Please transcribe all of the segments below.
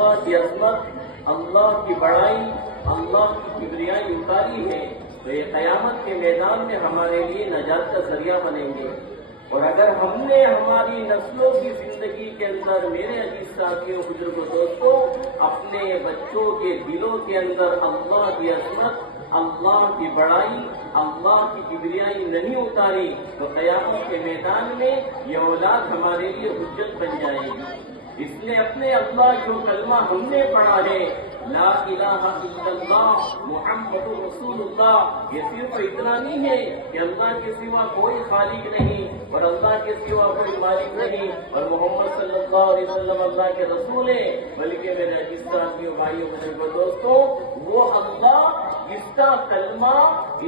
اللہ کی عظمت، اللہ کی بڑائی، اللہ کی کبریائی اتاری ہے تو یہ قیامت کے میدان میں ہمارے لیے نجات کا ذریعہ بنیں گے۔ اور اگر ہم نے ہماری نسلوں کی زندگی کے اندر، میرے عزیز ساتھیوں، بزرگوں، دوستوں، اپنے بچوں کے دلوں کے اندر اللہ کی عظمت، اللہ کی بڑائی، اللہ کی کبریائی نہیں اتاری تو قیامت کے میدان میں یہ اولاد ہمارے لیے حجت بن جائے گی۔ اس نے اپنے اللہ جو کلمہ ہم نے پڑھا ہے، لا الہ الا اللہ محمد رسول اللہ، یہ صرف اتنا نہیں ہے کہ اللہ کے سوا کوئی خالق نہیں اور اللہ کے سوا کوئی مالک نہیں اور محمد صلی اللہ علیہ وسلم اللہ کے رسول ہیں، بلکہ میرے عزیز ساتھیوں، بھائیوں، بزرگوں، دوستوں، وہ اللہ جس کا کلمہ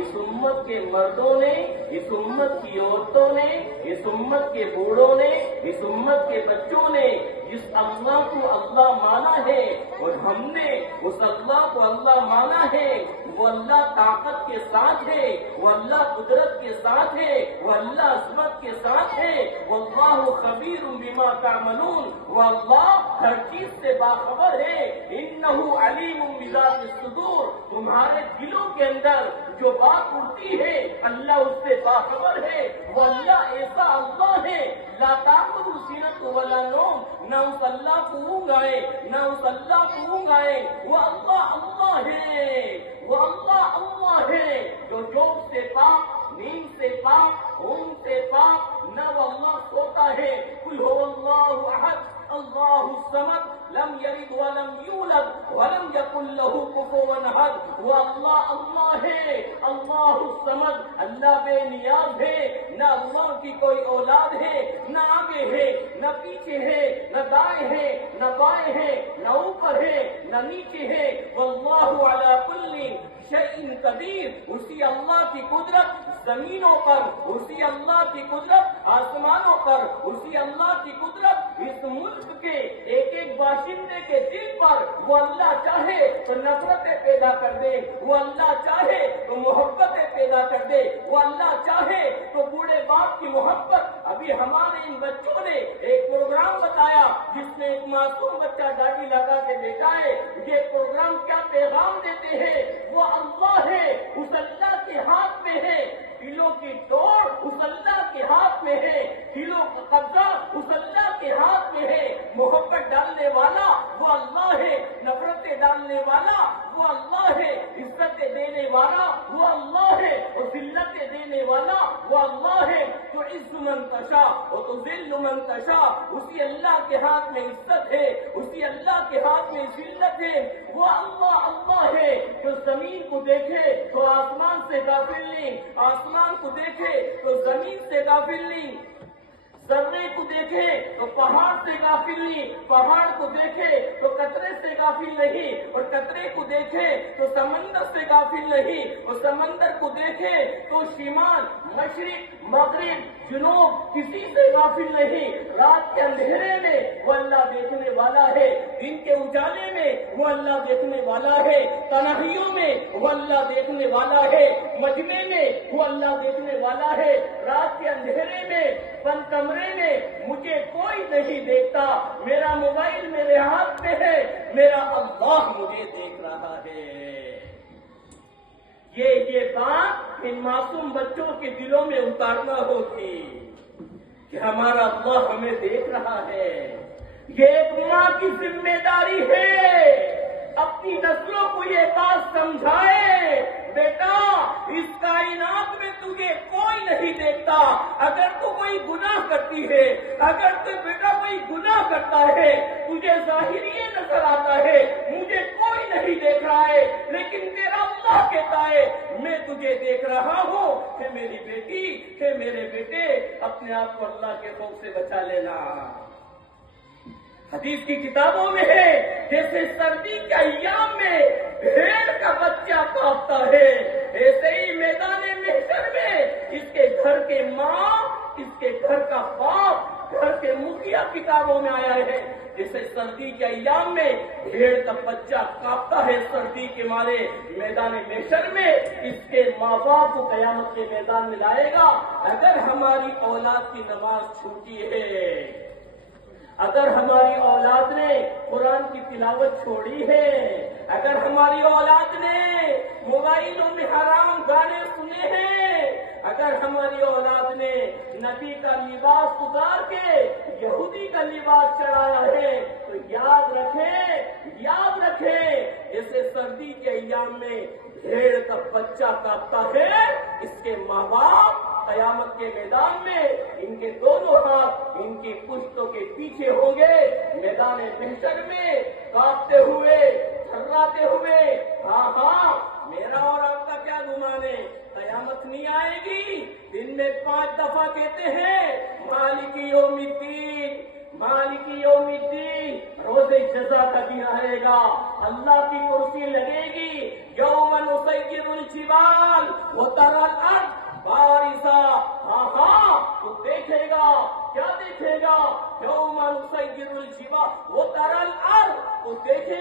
اس امت کے مردوں نے، اس امت کی عورتوں نے، اس امت کے بوڑھوں نے، اس امت کے بچوں نے جس اللہ کو اللہ مانا ہے اور ہم نے اس اللہ کو اللہ مانا ہے، وہ اللہ طاقت کے ساتھ ہے، وہ اللہ قدرت کے ساتھ ہے، وہ اللہ عظمت کے ساتھ ہے، واللہ خبیر بما تعملون، وہ اللہ ہر چیز سے باخبر ہے، انہ علیم بذات الصدور، تمہارے دلوں کے اندر جو بات اڑتی ہے اللہ اس سے باخبر ہے، وہ اللہ ایسا اللہ ہے، لا تأخذہ سنۃ ولا نوم، نہ اس اللہ کو اونگ آئے، نہ اس اللہ کو اونگ آئے، وہ اللہ اللہ ہے، وہ اللہ اللہ ہے جو جوش سے پاک، نیند سے پاک، اونگ سے پاک، نہ وہ اللہ سوتا ہے، قل هو اللہ احد اللہ الصمد لم یلد ولم یولد ولم یکن له کفوا احد، وہ اللہ اللہ ہے، اللہ الصمد، اللہ بے نیاز ہے، نہ اللہ کی کوئی اولاد ہے، نہ آگے ہے، نہ پیچھے ہے، نہ دائیں ہے، نہ بائیں ہے، نہ اوپر ہے، نہ نیچے ہے، واللہ علی کل شیء قدیر، اسی اللہ کی قدرت زمینوں پر، اسی اللہ کی قدرت آسمانوں پر، اسی اللہ کی قدرت اس ملک کے ایک ایک باشندے کے دل پر، وہ اللہ چاہے تو نفرتیں پیدا کر دے، وہ اللہ چاہے تو محبتیں پیدا کر دے، وہ اللہ چاہے تو بوڑھے باپ کی محبت۔ ابھی ہمارے ان بچوں نے ایک پروگرام بتایا جس میں ایک معصوم بچہ داڑھی لگا کے دیکھا ہے، یہ پروگرام کیا پیغام دیتے ہیں؟ وہ اللہ ہے، اس اللہ کے ہاتھ میں ہے، دلوں کی توڑ اس اللہ کے ہاتھ میں ہے، دلوں کا قبضہ اس اللہ کے ہاتھ میں ہے، محبت ڈالنے والا وہ اللہ ہے، نفرتیں ڈالنے والا وہ اللہ ہے، عزتیں دینے والا وہ اللہ ہے اور ذلتیں دینے والا وہ اللہ ہے، تو عز من تشاء اور تو ذل من تشاء، اسی اللہ کے ہاتھ میں عزت ہے، اسی اللہ کے ہاتھ میں ذلت ہے، وہ اللہ اللہ ہے جو زمین کو دیکھے تو آسمان سے غافل نہیں، آسمان کو دیکھے تو زمین سے غافل نہیں، ذرے کو دیکھے تو پہاڑ سے غافل نہیں، پہاڑ کو دیکھے تو قطرے سے غافل نہیں، اور قطرے کو دیکھے تو سمندر سے غافل نہیں، اور سمندر کو دیکھے تو شمال، مشرق، مغرب، جنوب کسی سے غافل نہیں، رات کے اندھیرے میں وہ اللہ دیکھنے والا ہے، دن کے اجالے میں وہ اللہ دیکھنے والا ہے، تنہائیوں میں وہ اللہ دیکھنے والا ہے، مجمع میں وہ اللہ دیکھنے والا ہے، رات کے اندھیرے میں بند کمرے میں مجھے کوئی نہیں دیکھتا، میرا موبائل میرے ہاتھ میں ہے، میرا اللہ مجھے دیکھ رہا ہے۔ یہ بات ان معصوم بچوں کے دلوں میں اتارنا ہوگی کہ ہمارا اللہ ہمیں دیکھ رہا ہے۔ یہ ایک ماں کی ذمہ داری ہے، اپنی نسلوں کو یہ بات سمجھائے، بیٹا اس کائنات میں تجھے کوئی نہیں دیکھتا، اگر تو کوئی گناہ کرتی ہے، اگر تو بیٹا کوئی گناہ کرتا ہے، تجھے ظاہر یہ نظر آتا ہے مجھے کوئی نہیں دیکھ رہا ہے، لیکن تیرا اللہ کہتا ہے میں تجھے دیکھ رہا ہوں، کہ میری بیٹی، کہ میرے بیٹے اپنے آپ کو اللہ کے خوف سے بچا لینا۔ حدیث کی کتابوں میں ہے جیسے سردی کے ایام میں بھیڑ کا بچہ کانپتا ہے، ایسے ہی میدان محشر میں اس کے گھر کے ماں، اس کے گھر کا باپ، گھر کے مکھیا کتابوں میں آیا ہے، جیسے سردی کے ایام میں بھیڑ کا بچہ کانپتا ہے سردی کے مارے، میدان محشر میں اس کے ماں باپ کو قیامت کے میدان میں لائے گا۔ اگر ہماری اولاد کی نماز چھوٹی ہے، اگر ہماری اولاد نے قرآن کی تلاوت چھوڑی ہے، اگر ہماری اولاد نے موبائلوں میں حرام گانے سنے ہیں، اگر ہماری اولاد نے نبی کا لباس اتار کے یہودی کا لباس چڑھایا ہے، تو یاد رکھیں ایسے سردی کے ایام میں بھیڑ کا بچہ کاپتا ہے، اس کے ماں باپ قیامت کے میدان میں ان کے دونوں ہاتھ ان کی پشتوں کے پیچھے ہوں گے، میدان محشر میں کاپتے ہوئے تھراتے ہوئے۔ ہاں میرا اور آپ کا کیا گمان ہے، قیامت نہیں آئے گی؟ دن میں 5 دفعہ کہتے ہیں مالک یوم الدین، مالک یوم الدین، روز جزا کا دن آئے گا، اللہ کی کرسی لگے گی، یوم نسیر الجبال وتری الارض بارزا۔ ہاں تو دیکھے گا، کیا دیکھے گا؟ یوم نسیر الجبال وتری الارض، تو دیکھے